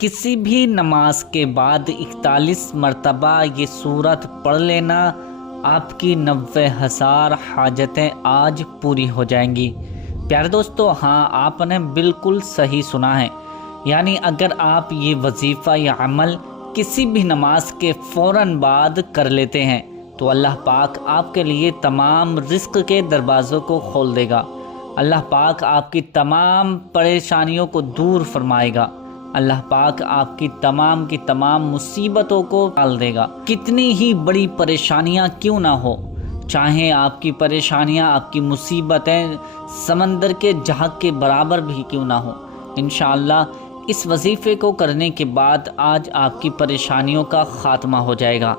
किसी भी नमाज के बाद 41 मरतबा ये सूरत पढ़ लेना, आपकी 90,000 हाजतें आज पूरी हो जाएंगी। प्यारे दोस्तों, हाँ, आपने बिल्कुल सही सुना है। यानी अगर आप ये वजीफ़ा या अमल किसी भी नमाज के फ़ौरन बाद कर लेते हैं तो अल्लाह पाक आपके लिए तमाम रिज़्क़ के दरवाज़ों को खोल देगा। अल्लाह पाक आपकी तमाम परेशानियों को दूर फरमाएगा। अल्लाह पाक आपकी तमाम मुसीबतों को टाल देगा। कितनी ही बड़ी परेशानियां क्यों ना हो, चाहे आपकी परेशानियां, आपकी मुसीबतें समंदर के जहाज़ के बराबर भी क्यों ना हो, इंशाअल्लाह इस वजीफ़े को करने के बाद आज आपकी परेशानियों का ख़ात्मा हो जाएगा।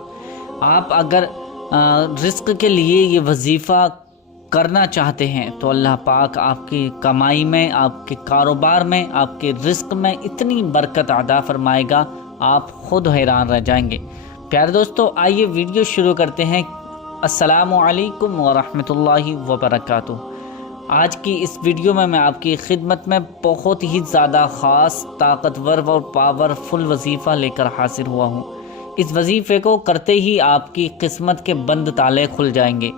आप अगर रिज़्क़ के लिए ये वजीफ़ा करना चाहते हैं तो अल्लाह पाक आपकी कमाई में, आपके कारोबार में, आपके रिज़्क़ में इतनी बरकत अता फरमाएगा, आप ख़ुद हैरान रह जाएंगे। प्यारे दोस्तों, आइए वीडियो शुरू करते हैं। अस्सलामु अलैकुम वरहमतुल्लाहि वबरकातुहू। आज की इस वीडियो में मैं आपकी खिदमत में बहुत ही ज़्यादा ख़ास, ताकतवर और पावरफुल वजीफ़ा लेकर हाजिर हुआ हूँ। इस वजीफ़े को करते ही आपकी किस्मत के बंद ताले खुल जाएंगे।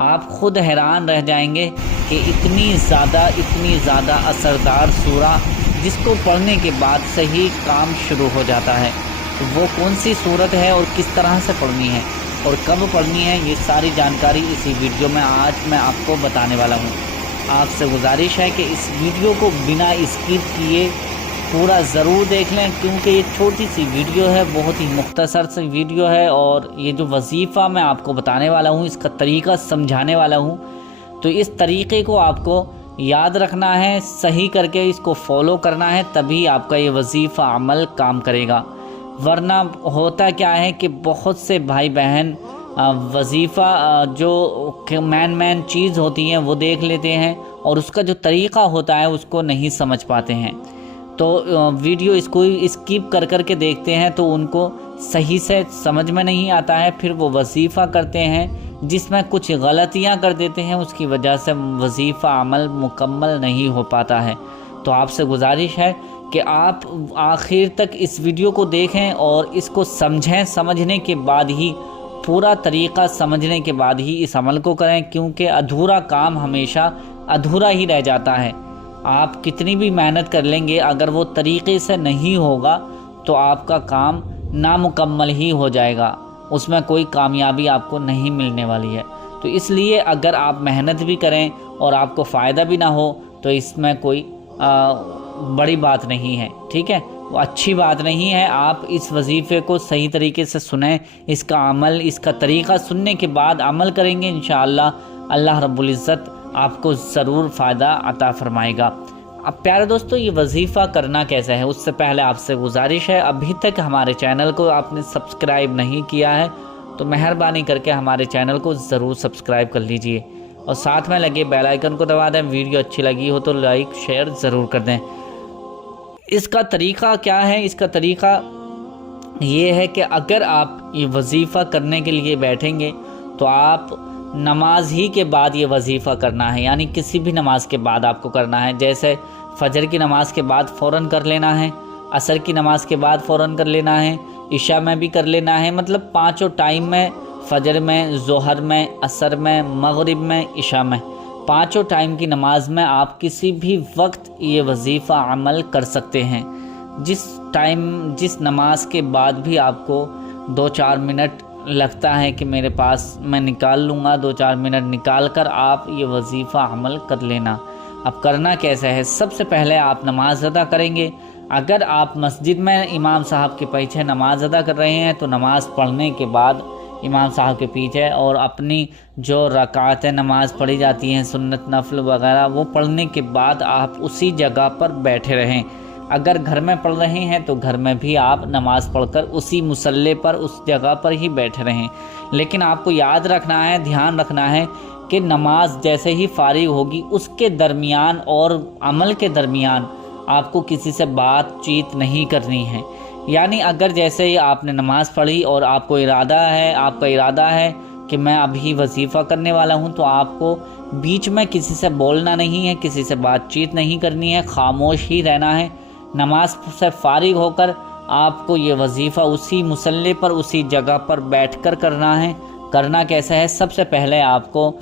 आप ख़ुद हैरान रह जाएंगे कि इतनी ज़्यादा असरदार सूरा जिसको पढ़ने के बाद से ही काम शुरू हो जाता है, तो वो कौन सी सूरत है और किस तरह से पढ़नी है और कब पढ़नी है, ये सारी जानकारी इसी वीडियो में आज मैं आपको बताने वाला हूँ। आपसे गुजारिश है कि इस वीडियो को बिना स्किप किए पूरा ज़रूर देख लें, क्योंकि ये छोटी सी वीडियो है, बहुत ही मुख्तसर सी वीडियो है और ये जो वजीफ़ा मैं आपको बताने वाला हूँ, इसका तरीक़ा समझाने वाला हूँ, तो इस तरीक़े को आपको याद रखना है, सही करके इसको फॉलो करना है, तभी आपका ये वजीफ़ा अमल काम करेगा। वरना होता क्या है कि बहुत से भाई बहन वजीफ़ा जो मैन चीज़ होती हैं वो देख लेते हैं और उसका जो तरीक़ा होता है उसको नहीं समझ पाते हैं। तो वीडियो इसको स्किप कर के देखते हैं तो उनको सही से समझ में नहीं आता है, फिर वो वजीफ़ा करते हैं जिसमें कुछ गलतियां कर देते हैं, उसकी वजह से वजीफ़ा अमल मुकम्मल नहीं हो पाता है। तो आपसे गुजारिश है कि आप आखिर तक इस वीडियो को देखें और इसको समझें, समझने के बाद ही, पूरा तरीक़ा समझने के बाद ही इस अमल को करें, क्योंकि अधूरा काम हमेशा अधूरा ही रह जाता है। आप कितनी भी मेहनत कर लेंगे, अगर वो तरीक़े से नहीं होगा तो आपका काम नामुकम्मल ही हो जाएगा, उसमें कोई कामयाबी आपको नहीं मिलने वाली है। तो इसलिए अगर आप मेहनत भी करें और आपको फ़ायदा भी ना हो तो इसमें कोई बड़ी बात नहीं है, ठीक है, वो अच्छी बात नहीं है। आप इस वजीफ़े को सही तरीके से सुनें, इसका अमल, इसका तरीक़ा सुनने के बाद अमल करेंगे, इंशाअल्लाह अल्लाह रब्बुल इज़्ज़त आपको ज़रूर फ़ायदा अता फ़रमाएगा। अब प्यारे दोस्तों, ये वजीफ़ा करना कैसे है, उससे पहले आपसे गुजारिश है, अभी तक हमारे चैनल को आपने सब्सक्राइब नहीं किया है तो मेहरबानी करके हमारे चैनल को ज़रूर सब्सक्राइब कर लीजिए और साथ में लगे बेल आइकन को दबा दें। वीडियो अच्छी लगी हो तो लाइक शेयर ज़रूर कर दें। इसका तरीक़ा क्या है? इसका तरीक़ा ये है कि अगर आप ये वजीफ़ा करने के लिए बैठेंगे तो आप नमाज ही के बाद ये वजीफ़ा करना है, यानी किसी भी नमाज के बाद आपको करना है। जैसे फ़जर की नमाज के बाद फ़ौरन कर लेना है, असर की नमाज के बाद फ़ौरन कर लेना है, इशा में भी कर लेना है, मतलब पाँचों टाइम में, फ़जर में, ज़ोहर में, असर में, मगरिब में, इशा में, पाँचों टाइम की नमाज में आप किसी भी वक्त ये वजीफ़ा अमल कर सकते हैं। जिस नमाज के बाद भी आपको 2-4 मिनट लगता है कि मेरे पास मैं निकाल लूँगा, 2-4 मिनट निकाल कर आप ये वजीफ़ा अमल कर लेना। अब करना कैसे है? सबसे पहले आप नमाज अदा करेंगे। अगर आप मस्जिद में इमाम साहब के पीछे नमाज अदा कर रहे हैं तो नमाज़ पढ़ने के बाद इमाम साहब के पीछे और अपनी जो रकातें नमाज पढ़ी जाती हैं, सुन्नत नफल वगैरह, वो पढ़ने के बाद आप उसी जगह पर बैठे रहें। अगर घर में पढ़ रहे हैं तो घर में भी आप नमाज़ पढ़कर उसी मुसल्ले पर, उस जगह पर ही बैठे रहें। लेकिन आपको याद रखना है, ध्यान रखना है कि नमाज जैसे ही फारिग होगी उसके दरमियान और अमल के दरमियान आपको किसी से बातचीत नहीं करनी है। यानी अगर जैसे ही आपने नमाज़ पढ़ी और आपका इरादा है कि मैं अभी वजीफ़ा करने वाला हूँ, तो आपको बीच में किसी से बोलना नहीं है, किसी से बातचीत नहीं करनी है, खामोश ही रहना है। नमाज से फारिग होकर आपको ये वजीफ़ा उसी मुसल्ले पर उसी जगह पर बैठकर करना है। करना कैसा है, सबसे पहले आपको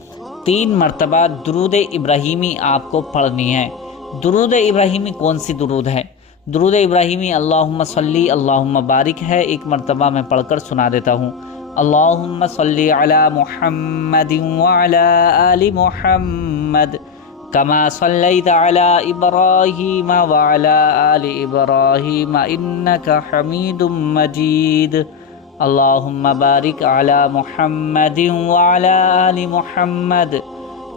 3 मरतबा दुरूद इब्राहीमी आपको पढ़नी है। दुरूद इब्राहीमी कौन सी दुरूद है? दुरूद इब्राहीमी अल्लाहुम्मा सल्ली अल्लाहुम्मा बारिक है। एक मरतबा मैं पढ़कर सुना देता हूँ। अल्लाहुम्मा सल्ली अला मुहम्मदिन व अला आलि मुहम्मद कमा सल्लैता अला इब्राहीम व अला आलि इब्राहीम इन्नका हमीदुम मजीद। अल्लाहुम्मा बारिक अला मुहम्मदिन व अला आलि मुहम्मद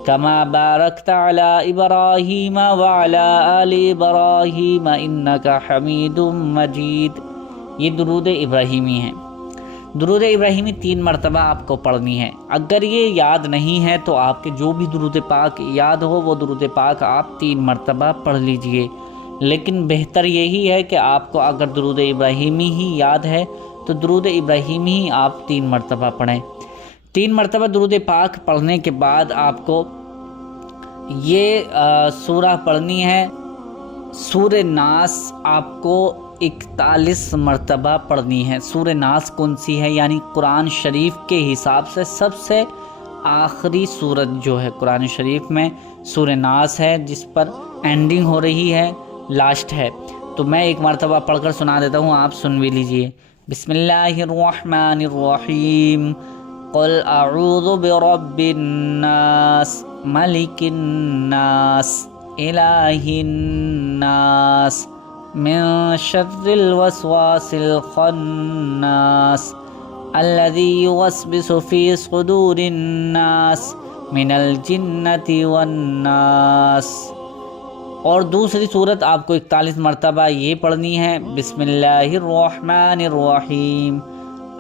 कमा बारकता अला इब्राहीम व अला आलि इब्राहीम इन्नका हमीदुम मजीद। ये दुरूद इब्राहीमी है। दुरूद इब्राहीमी 3 मरतबा आपको पढ़नी है। अगर ये याद नहीं है तो आपके जो भी दुरूद पाक याद हो वो दुरूद पाक आप 3 मरतबा पढ़ लीजिए। लेकिन बेहतर यही है कि आपको अगर दुरूद इब्राहीमी ही याद है तो दुरूद इब्राहीमी ही आप 3 मरतबा पढ़ें। 3 मरतबा दुरूद पाक पढ़ने के बाद आपको ये सूरह पढ़नी है। सूर नास आपको 41 मरतबा पढ़नी है। सूर नास कौन सी है, यानी कुरान शरीफ के हिसाब से सबसे आखिरी सूरत जो है कुरान शरीफ में सूर नास है, जिस पर एंडिंग हो रही है, लास्ट है। तो मैं एक मरतबा पढ़कर सुना देता हूँ, आप सुन भी लीजिए। बिस्मिल्लाहिर्रहमानिर्रहीम। क़ुल अऊज़ु बिरब्बिन नास मलिकिन नास इलाहिन नास मिन शर्रिल वस्वासिल खन्नास अल्लज़ी युवस्विसु फ़ी सुदूरिन नास मिनल जिन्नति वन नास। और दूसरी सूरत आपको 41 मरतबा ये पढ़नी है। बिस्मिल्लाहिर्रहमानिर्रहीम।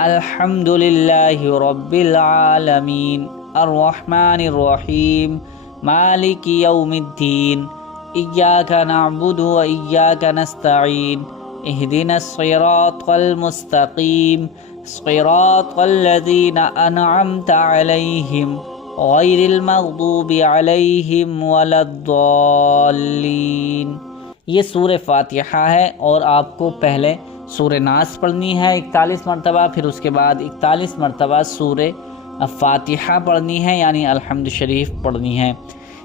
अल्हम्दुलिल्लाहि रब्बिल आलमीन अर्रहमानिर्रहीम मालिकि यौमिद्दीन इय्याका नअबुदु व इय्याका नस्तईन इहदिनस सिरातल मुस्तकीम सिरातल लज़ीना अनअमता अलैहिम गैरिल मग़दूबि अलैहिम वलद्दाल्लीन। ये सूरह फातिहा है और आपको पहले सूरह नास पढ़नी है 41 मरतबा, फिर उसके बाद 41 मरतबा सूरह फातिहा पढ़नी है, यानी अल्हम्द शरीफ पढ़नी है।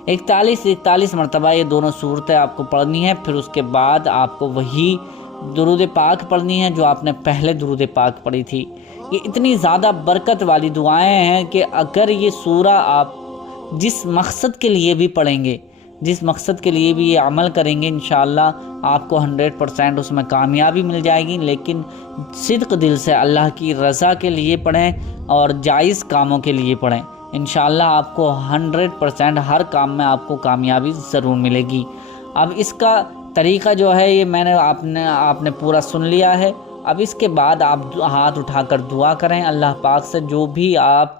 41 मरतबा ये दोनों सूरतें आपको पढ़नी है। फिर उसके बाद आपको वही दुरूद पाक पढ़नी है जो आपने पहले दुरूद पाक पढ़ी थी। ये इतनी ज़्यादा बरकत वाली दुआएं हैं कि अगर ये सूरा आप जिस मकसद के लिए भी पढ़ेंगे, जिस मकसद के लिए भी ये अमल करेंगे, इंशाअल्लाह आपको 100% उसमें कामयाबी मिल जाएगी। लेकिन सिद्क़ दिल से अल्लाह की रज़ा के लिए पढ़ें और जायज़ कामों के लिए पढ़ें। इंशाअल्लाह आपको 100% हर काम में आपको कामयाबी ज़रूर मिलेगी। अब इसका तरीक़ा जो है ये मैंने आपने पूरा सुन लिया है। अब इसके बाद आप हाथ उठाकर दुआ करें अल्लाह पाक से, जो भी आप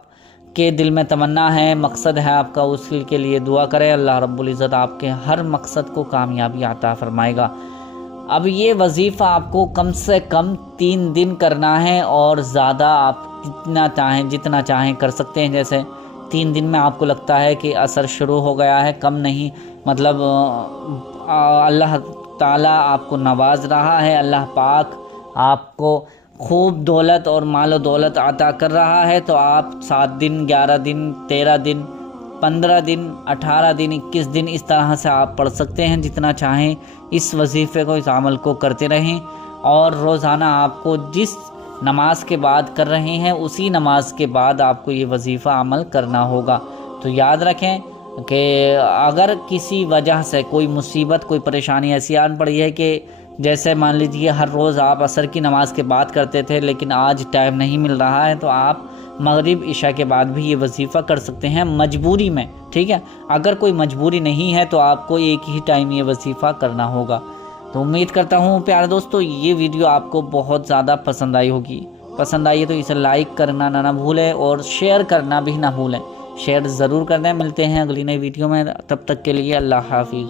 के दिल में तमन्ना है, मकसद है आपका, उसके लिए दुआ करें। अल्लाह रब्बुल इज़्ज़त आपके हर मकसद को कामयाबी अता फरमाएगा। अब ये वजीफ़ा आपको कम से कम 3 दिन करना है और ज़्यादा आप जितना चाहें कर सकते हैं। जैसे 3 दिन में आपको लगता है कि असर शुरू हो गया है, कम नहीं, मतलब अल्लाह ताला आपको नवाज रहा है, अल्लाह पाक आपको खूब दौलत और मालो दौलत अता कर रहा है, तो आप 7 दिन, 11 दिन, 13 दिन, 15 दिन, 18 दिन, 21 दिन इस तरह से आप पढ़ सकते हैं। जितना चाहें इस वजीफ़े को, इस अमल को करते रहें। और रोज़ाना आपको जिस नमाज के बाद कर रहे हैं उसी नमाज के बाद आपको ये वजीफ़ा अमल करना होगा। तो याद रखें कि अगर किसी वजह से कोई मुसीबत, कोई परेशानी ऐसी आन पड़ी है कि जैसे मान लीजिए हर रोज़ आप असर की नमाज़ के बाद करते थे लेकिन आज टाइम नहीं मिल रहा है, तो आप मगरिब इशा के बाद भी ये वजीफ़ा कर सकते हैं मजबूरी में, ठीक है। अगर कोई मजबूरी नहीं है तो आपको एक ही टाइम ये वजीफ़ा करना होगा। तो उम्मीद करता हूँ प्यारे दोस्तों ये वीडियो आपको बहुत ज़्यादा पसंद आई होगी। पसंद आई है तो इसे लाइक करना ना भूलें और शेयर करना भी ना भूलें। शेयर ज़रूर कर दें। मिलते हैं अगली नई वीडियो में, तब तक के लिए अल्लाह हाफिज़।